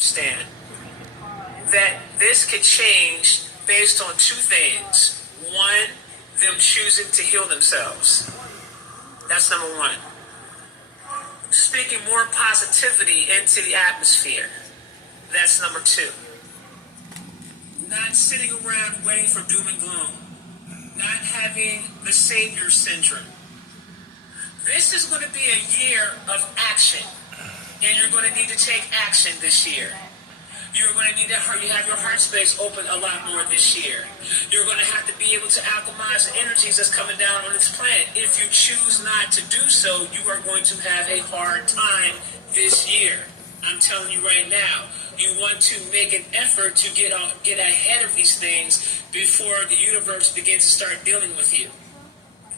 understand that this could change based on two things. One, them choosing to heal themselves. That's number one. Speaking more positivity into the atmosphere. That's number two. Not sitting around waiting for doom and gloom. Not having the savior syndrome. This is going to be a year of action. And you're going to need to take action this year. You're going to need to have your heart space open a lot more this year. You're going to have to be able to alchemize the energies that's coming down on this planet. If you choose not to do so, you are going to have a hard time this year. I'm telling you right now, you want to make an effort to get ahead of these things before the universe begins to start dealing with you,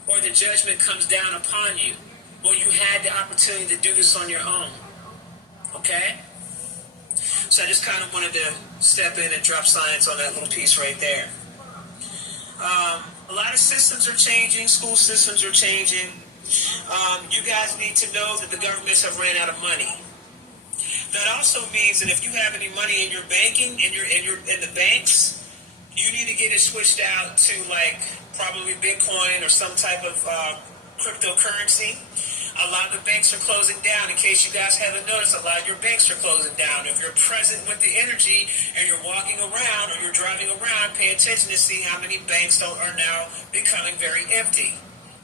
or the judgment comes down upon you, or you had the opportunity to do this on your own. Okay? So I just kind of wanted to step in and drop science on that little piece right there. A lot of systems are changing. School systems are changing. You guys need to know that the governments have ran out of money. That also means that if you have any money in your banking, in the banks, you need to get it switched out to like probably Bitcoin or some type of cryptocurrency. A lot of the banks are closing down. In case you guys haven't noticed, a lot of your banks are closing down. If you're present with the energy and you're walking around or you're driving around, pay attention to see how many banks are now becoming very empty.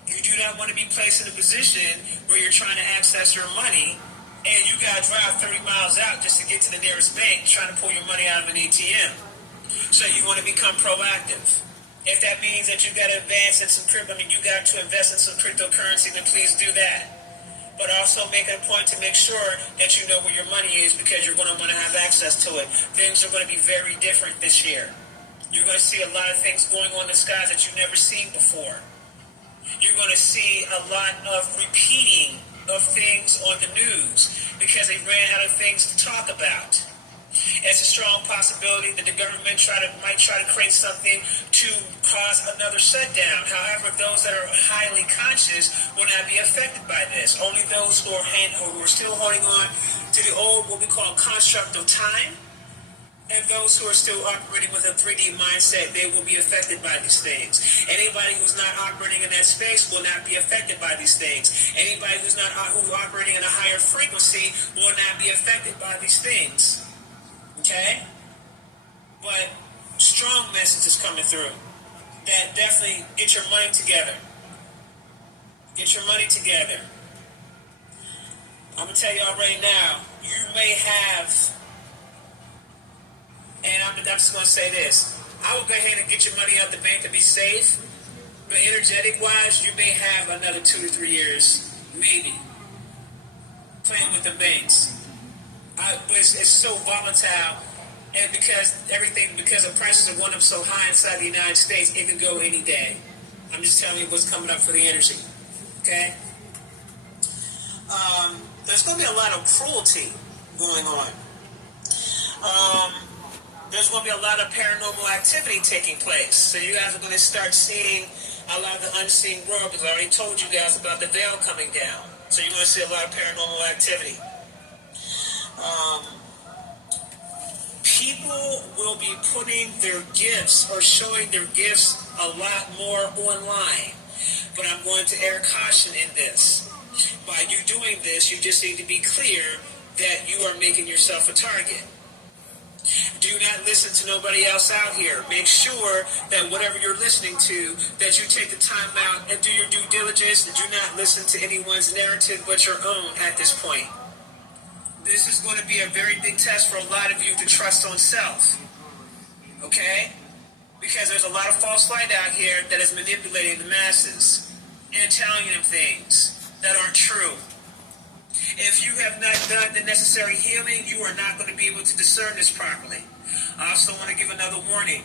You do not want to be placed in a position where you're trying to access your money and you got to drive 30 miles out just to get to the nearest bank trying to pull your money out of an ATM. So you want to become proactive. If that means that you got to advance in some you got to invest in some cryptocurrency, then please do that. But also make it a point to make sure that you know where your money is, because you're going to want to have access to it. Things are going to be very different this year. You're going to see a lot of things going on in the skies that you've never seen before. You're going to see a lot of repeating of things on the news because they ran out of things to talk about. It's a strong possibility that the government might try to create something to cause another shutdown. However, those that are highly conscious will not be affected by this. Only those who are still holding on to the old, what we call construct of time, and those who are still operating with a 3D mindset, they will be affected by these things. Anybody who's not operating in that space will not be affected by these things. Anybody who's operating in a higher frequency will not be affected by these things. Okay? But strong message is coming through. That definitely get your money together. Get your money together. I'm going to tell y'all right now, you may have, and I'm just going to say this, I will go ahead and get your money out the bank to be safe, but energetic-wise, you may have another 2 to 3 years, maybe, playing with the banks. But it's so volatile, and because the prices are going up so high inside the United States, it could go any day. I'm just telling you what's coming up for the energy. Okay? There's going to be a lot of cruelty going on. There's going to be a lot of paranormal activity taking place. So you guys are going to start seeing a lot of the unseen world, because I already told you guys about the veil coming down. So you're going to see a lot of paranormal activity. People will be putting their gifts or showing their gifts a lot more online. But I'm going to air caution in this. By you doing this, you just need to be clear that you are making yourself a target. Do not listen to nobody else out here. Make sure that whatever you're listening to, that you take the time out and do your due diligence. Do not listen to anyone's narrative but your own at this point. This is going to be a very big test for a lot of you to trust on self. Okay? Because there's a lot of false light out here that is manipulating the masses and telling them things that aren't true. If you have not done the necessary healing, you are not going to be able to discern this properly. I also want to give another warning.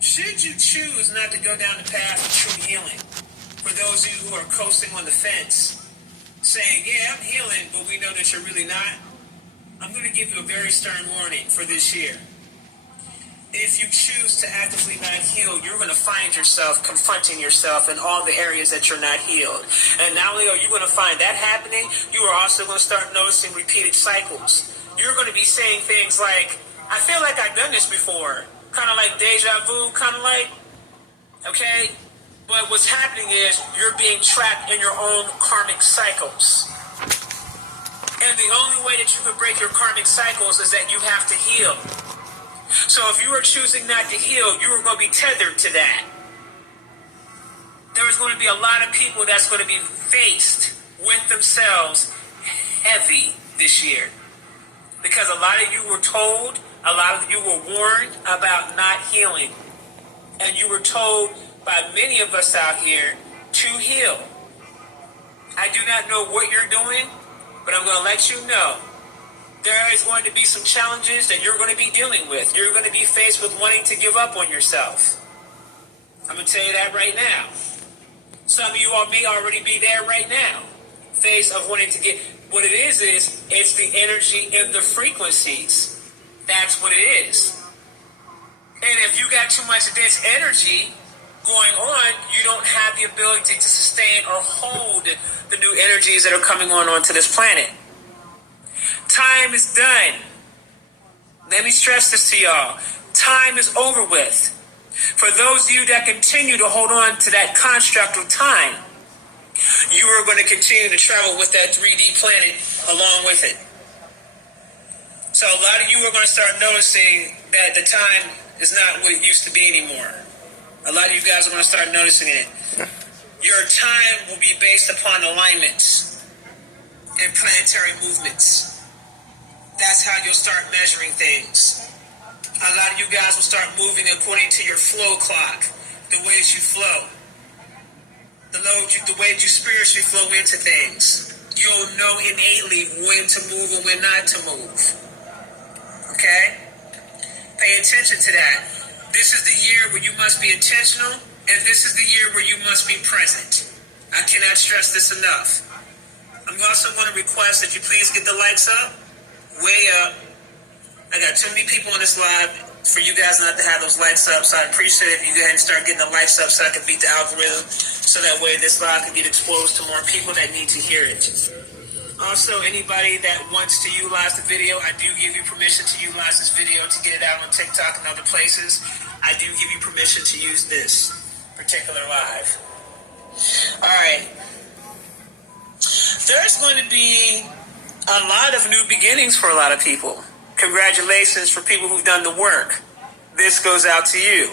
Should you choose not to go down the path of true healing, for those of you who are coasting on the fence, saying, yeah, I'm healing, but we know that you're really not, I'm going to give you a very stern warning for this year. If you choose to actively not heal, you're going to find yourself confronting yourself in all the areas that you're not healed. And not only are you going to find that happening, you are also going to start noticing repeated cycles. you're going to be saying things like, I feel like I've done this before. Kind of like deja vu, kind of like, okay? But what's happening is you're being trapped in your own karmic cycles. And the only way that you can break your karmic cycles is that you have to heal. So if you are choosing not to heal, you are going to be tethered to that. There is going to be a lot of people that's going to be faced with themselves heavy this year. Because a lot of you were told, a lot of you were warned about not healing. And you were told by many of us out here to heal. I do not know what you're doing, but I'm going to let you know there is going to be some challenges that you're going to be dealing with. You're going to be faced with wanting to give up on yourself. I'm going to tell you that right now. Some of you all may already be there right now. Phase of wanting to get... What it is it's the energy in the frequencies. That's what it is. And if you got too much of this energy going on, you don't have the ability to sustain or hold the new energies that are coming on onto this planet. Time is done. Let me stress this to y'all. Time is over with. For those of you that continue to hold on to that construct of time, you are going to continue to travel with that 3D planet along with it. So a lot of you are going to start noticing that the time is not what it used to be anymore. A lot of you guys are going to start noticing it. Your time will be based upon alignments and planetary movements. That's how you'll start measuring things. A lot of you guys will start moving according to your flow clock, the ways you flow, the way that you spiritually flow into things. You'll know innately when to move and when not to move. Okay? Pay attention to that. This is the year where you must be intentional, and this is the year where you must be present. I cannot stress this enough. I'm also going to request that you please get the likes up, way up. I got too many people on this live for you guys not to have those likes up, so I appreciate it if you go ahead and start getting the likes up so I can beat the algorithm, so that way this live can get exposed to more people that need to hear it. Also, anybody that wants to utilize the video, I do give you permission to utilize this video to get it out on TikTok and other places. I do give you permission to use this particular live. Alright. There's going to be a lot of new beginnings for a lot of people. Congratulations for people who've done the work. This goes out to you.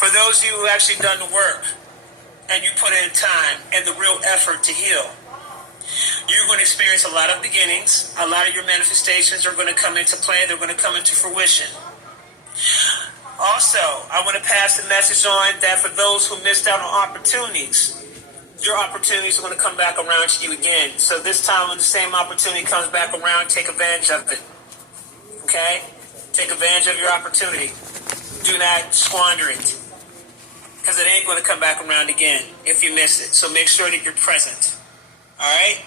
For those of you who actually done the work and you put in time and the real effort to heal, you're going to experience a lot of beginnings. A lot of your manifestations are going to come into play. They're going to come into fruition. Also, I want to pass the message on that for those who missed out on opportunities, your opportunities are going to come back around to you again. So this time when the same opportunity comes back around, take advantage of it. Okay? Take advantage of your opportunity. Do not squander it. Because it ain't going to come back around again if you miss it. So make sure that you're present. Alright?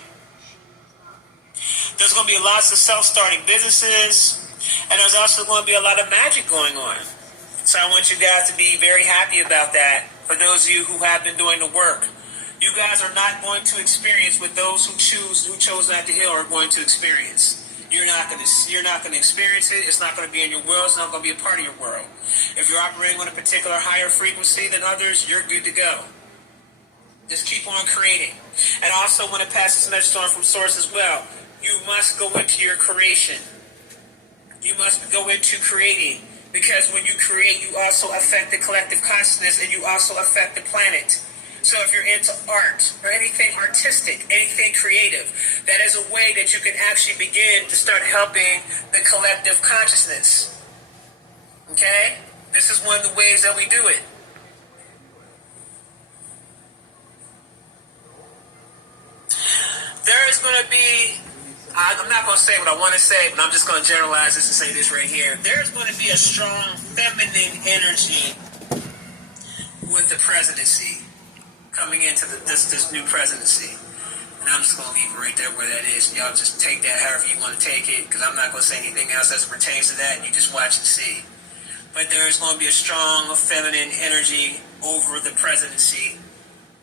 There's going to be lots of self-starting businesses. And there's also going to be a lot of magic going on. So I want you guys to be very happy about that. For those of you who have been doing the work. You guys are not going to experience what those who chose not to heal are going to experience. You're not going to experience it. It's not going to be in your world. It's not going to be a part of your world. If you're operating on a particular higher frequency than others, you're good to go. Just keep on creating. And I also want to pass this message on from Source as well. You must go into your creation. You must go into creating. Because when you create, you also affect the collective consciousness and you also affect the planet. So if you're into art or anything artistic, anything creative, that is a way that you can actually begin to start helping the collective consciousness. Okay? This is one of the ways that we do it. There is going to be, I'm not going to say what I want to say, but I'm just going to generalize this and say this right here. There's going to be a strong feminine energy with the presidency. Coming into this new presidency. And I'm just going to leave it right there where that is. Y'all just take that however you want to take it, because I'm not going to say anything else as it pertains to that. You just watch and see. But there is going to be a strong feminine energy over the presidency.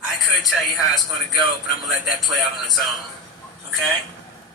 I could tell you how it's going to go, but I'm going to let that play out on its own. Okay?